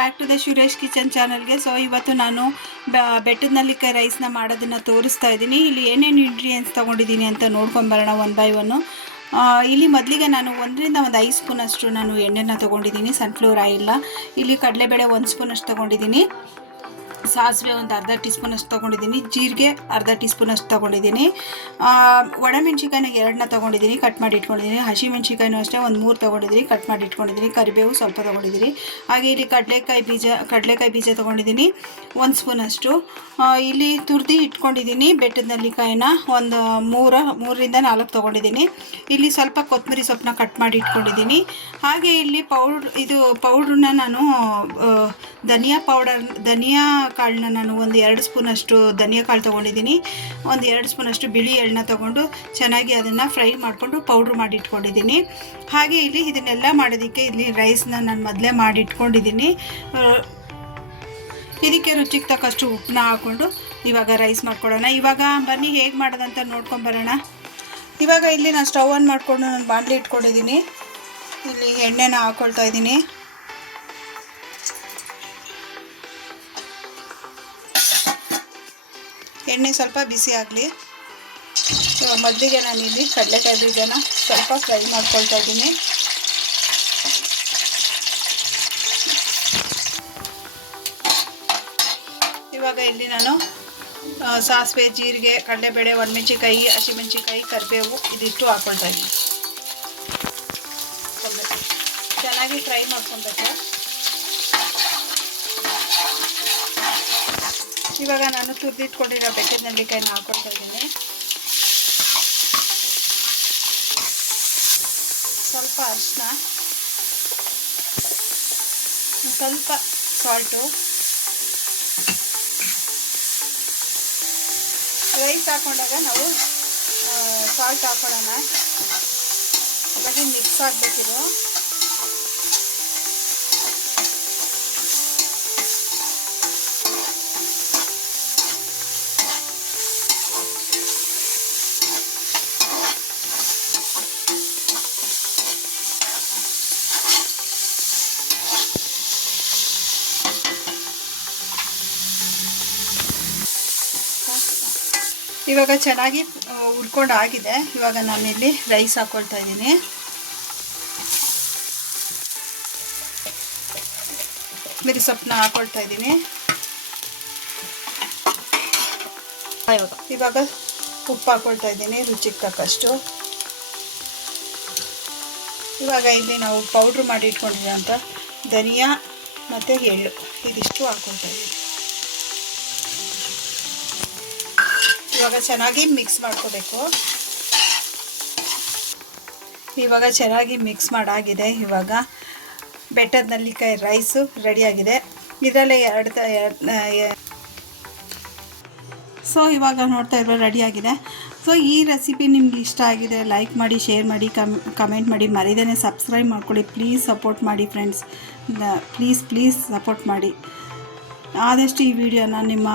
Back to the Suresh kitchen ಚಾನಲ್ಗೆ so ಇವತ್ತು ನಾನು ಬೆಟ್ಟದ ನಲ್ಲಿಕಾಯಿ ರೈಸ್ನ ಮಾಡೋದನ್ನು ತೋರಿಸ್ತಾ ಇದ್ದೀನಿ. ಇಲ್ಲಿ ಏನೇನು ಇಂಗ್ರೀಡಿಯೆಂಟ್ಸ್ ತೊಗೊಂಡಿದ್ದೀನಿ ಅಂತ ನೋಡ್ಕೊಂಬರೋಣ ಒನ್ ಬೈ ಒನ್ನು ಇಲ್ಲಿ ಮೊದಲಿಗೆ ನಾನು ಒಂದರಿಂದ ಒಂದು ಐದು ಸ್ಪೂನ್ ಅಷ್ಟು ನಾನು ಎಣ್ಣೆನ ತೊಗೊಂಡಿದ್ದೀನಿ. ಸನ್ಫ್ಲವರ್ ಆಯಿಲ್ಲ ಇಲ್ಲಿ ಕಡಲೆಬೇಳೆ ಒಂದು ಸ್ಪೂನ್ ಅಷ್ಟು ತೊಗೊಂಡಿದ್ದೀನಿ. ಸಾಸಿವೆ ಒಂದು ಅರ್ಧ ಟೀ ಸ್ಪೂನ್ ಅಷ್ಟು ತೊಗೊಂಡಿದ್ದೀನಿ, ಜೀರಿಗೆ ಅರ್ಧ ಟೀ ಸ್ಪೂನ್ ಅಷ್ಟು ತೊಗೊಂಡಿದ್ದೀನಿ ಒಣಮೆಣ್ಸಿಕಾಯಿನಾಗ ಎರಡನ್ನ ತೊಗೊಂಡಿದ್ದೀನಿ, ಕಟ್ ಮಾಡಿ ಇಟ್ಕೊಂಡಿದ್ದೀನಿ. ಹಸಿಮೆಣ್ಸಿಕಾಯಿನೂ ಅಷ್ಟೇ, ಒಂದು ಮೂರು ತೊಗೊಂಡಿದ್ದೀನಿ, ಕಟ್ ಮಾಡಿ ಇಟ್ಕೊಂಡಿದ್ದೀನಿ. ಕರಿಬೇವು ಸ್ವಲ್ಪ ತೊಗೊಂಡಿದ್ದೀನಿ. ಹಾಗೆ ಇಲ್ಲಿ ಕಡಲೆಕಾಯಿ ಬೀಜ ಕಡಲೆಕಾಯಿ ಬೀಜ ತೊಗೊಂಡಿದ್ದೀನಿ, ಒಂದು ಸ್ಪೂನ್ ಅಷ್ಟು ಇಲ್ಲಿ ತುರ್ದಿ ಇಟ್ಕೊಂಡಿದ್ದೀನಿ ಬೆಟ್ಟದ ನೆಲ್ಲಿಕಾಯಿನ, ಒಂದು ಮೂರ, ಮೂರರಿಂದ ನಾಲ್ಕು ತೊಗೊಂಡಿದ್ದೀನಿ. ಇಲ್ಲಿ ಸ್ವಲ್ಪ ಕೊತ್ತಂಬರಿ ಸೊಪ್ಪನ್ನ ಕಟ್ ಮಾಡಿ ಇಟ್ಕೊಂಡಿದ್ದೀನಿ. ಹಾಗೆ ಇಲ್ಲಿ ಪೌಡ್ರ್, ಇದು ಪೌಡ್ರನ್ನ ನಾನು ಧನಿಯಾ ಪೌಡರ್ ಧನಿಯಾ ಕಾಳನ್ನ ನಾನು ಒಂದು ಎರಡು ಸ್ಪೂನಷ್ಟು ಧನಿಯಾ ಕಾಳು ತೊಗೊಂಡಿದ್ದೀನಿ. ಒಂದು ಎರಡು ಸ್ಪೂನಷ್ಟು ಬಿಳಿ ಎಳ್ಳನ್ನ ತೊಗೊಂಡು ಚೆನ್ನಾಗಿ ಅದನ್ನು ಫ್ರೈ ಮಾಡಿಕೊಂಡು ಪೌಡ್ರ್ ಮಾಡಿ ಇಟ್ಕೊಂಡಿದ್ದೀನಿ. ಹಾಗೆ ಇಲ್ಲಿ ಇದನ್ನೆಲ್ಲ ಮಾಡೋದಕ್ಕೆ ಇಲ್ಲಿ ರೈಸ್ನ ನಾನು ಮೊದಲೇ ಮಾಡಿ ಇಟ್ಕೊಂಡಿದ್ದೀನಿ. ಇದಕ್ಕೆ ರುಚಿಗೆ ತಕ್ಕಷ್ಟು ಉಪ್ಪನ್ನ ಹಾಕ್ಕೊಂಡು ಇವಾಗ ರೈಸ್ ಮಾಡ್ಕೊಳ್ಳೋಣ. ಇವಾಗ ಬನ್ನಿ, ಹೇಗೆ ಮಾಡೋದಂತ ನೋಡ್ಕೊಂಬರೋಣ ಇವಾಗ ಇಲ್ಲಿ ನಾನು ಸ್ಟವ್ ಆನ್ ಮಾಡಿಕೊಂಡು ನಾನು ಬಾಣಲಿ ಇಟ್ಕೊಂಡಿದ್ದೀನಿ. ಇಲ್ಲಿ ಎಣ್ಣೆನ ಹಾಕ್ಕೊಳ್ತಾ ಇದ್ದೀನಿ. ಎಣ್ಣೆ ಸ್ವಲ್ಪ ಬಿಸಿ ಆಗಲಿ. ಮೊದಲಿಗೆ ನಾನು ಇಲ್ಲಿ ಕಡಲೆಕಾಯಿ ಬೀಜನ ಸ್ವಲ್ಪ ಫ್ರೈ ಮಾಡ್ಕೊಳ್ತಾ ಇದ್ದೀನಿ. ಇವಾಗ ಇಲ್ಲಿ ನಾನು ಸಾಸಿವೆ, ಜೀರಿಗೆ, ಕಡಲೆಬೇಳೆ ಒಣಮೆಣ್ಸಿಕಾಯಿ ಹಸಿಮೆಣಸಿಕಾಯಿ ಕರಿಬೇವು ಇದಿಷ್ಟು ಹಾಕ್ಕೊಳ್ತಾ ಇದ್ದೀನಿ. ಚೆನ್ನಾಗಿ ಫ್ರೈ ಮಾಡ್ಕೊಬೇಕು ಇವಾಗ ನಾನು ತುರಿದಿಟ್ಕೊಂಡಿರೋ ಬೆಟ್ಟದ ನೆಲ್ಲಿಕಾಯಿನ ಹಾಕೊಳ್ತಾ ಇದ್ದೀನಿ. ಸ್ವಲ್ಪ ಅರಿಶಿನ, ಸ್ವಲ್ಪ ಸಾಲ್ಟು ರೈಸ್ ಹಾಕೊಂಡಾಗ ನಾವು ಸಾಲ್ಟ್ ಹಾಕೊಳ್ಳೋಣ ಹಾಗಾಗಿ ಮಿಕ್ಸ್ ಆಗಬೇಕಿದು. ಇವಾಗ ಚೆನ್ನಾಗಿ ಉಡ್ಕೊಂಡು ಆಗಿದೆ ಇವಾಗ ನಾನಿಲ್ಲಿ ರೈಸ್ ಹಾಕ್ಕೊಳ್ತಾ ಇದ್ದೀನಿ. ಮಿರಿ ಸೊಪ್ಪನ್ನ ಹಾಕೊಳ್ತಾ ಇದ್ದೀನಿ. ಇವಾಗ ಉಪ್ಪು ಹಾಕೊಳ್ತಾ ಇದ್ದೀನಿ ರುಚಿಗೆ ತಕ್ಕಷ್ಟು ಇವಾಗ ಇಲ್ಲಿ ನಾವು ಪೌಡ್ರ್ ಮಾಡಿ ಇಟ್ಕೊಂಡಿರೋಂಥ ಧನಿಯಾ ಮತ್ತು ಎಳ್ಳು. ಇದಿಷ್ಟು ಹಾಕೊಳ್ತಾ ಇದ್ದೀನಿ. ಇವಾಗ ಚೆನ್ನಾಗಿ ಮಿಕ್ಸ್ ಮಾಡ್ಕೋಬೇಕು. ಇವಾಗ ಚೆನ್ನಾಗಿ ಮಿಕ್ಸ್ ಮಾಡಾಗಿದೆ. ಇವಾಗ ಬೆಟ್ಟದ ನಲ್ಲಿಕಾಯಿ ರೈಸು ರೆಡಿಯಾಗಿದೆ ಇದರಲ್ಲೇ ಎರಡು ಸೊ ಇವಾಗ ನೋಡ್ತಾ ಇರೋ ರೆಡಿಯಾಗಿದೆ ಸೊ ಈ ರೆಸಿಪಿ ನಿಮ್ಗೆ ಇಷ್ಟ ಆಗಿದೆ ಲೈಕ್ ಮಾಡಿ ಶೇರ್ ಮಾಡಿ, ಕಮ್ ಕಮೆಂಟ್ ಮಾಡಿ, ಮರಿದೇನೆ ಸಬ್ಸ್ಕ್ರೈಬ್ ಮಾಡ್ಕೊಳ್ಳಿ. ಪ್ಲೀಸ್ ಸಪೋರ್ಟ್ ಮಾಡಿ ಫ್ರೆಂಡ್ಸ್ ಪ್ಲೀಸ್ ಪ್ಲೀಸ್ ಸಪೋರ್ಟ್ ಮಾಡಿ. ಆದಷ್ಟು ಈ ವಿಡಿಯೋನ ನಿಮ್ಮ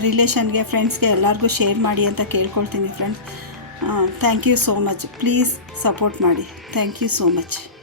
ರಿಲೇಷನ್ಗೆ, ಫ್ರೆಂಡ್ಸ್ಗೆ ಎಲ್ಲರಿಗೂ ಶೇರ್ ಮಾಡಿ ಅಂತ ಕೇಳ್ಕೊಳ್ತೀನಿ friends thank you so much please support ಮಾಡಿ. Thank you so much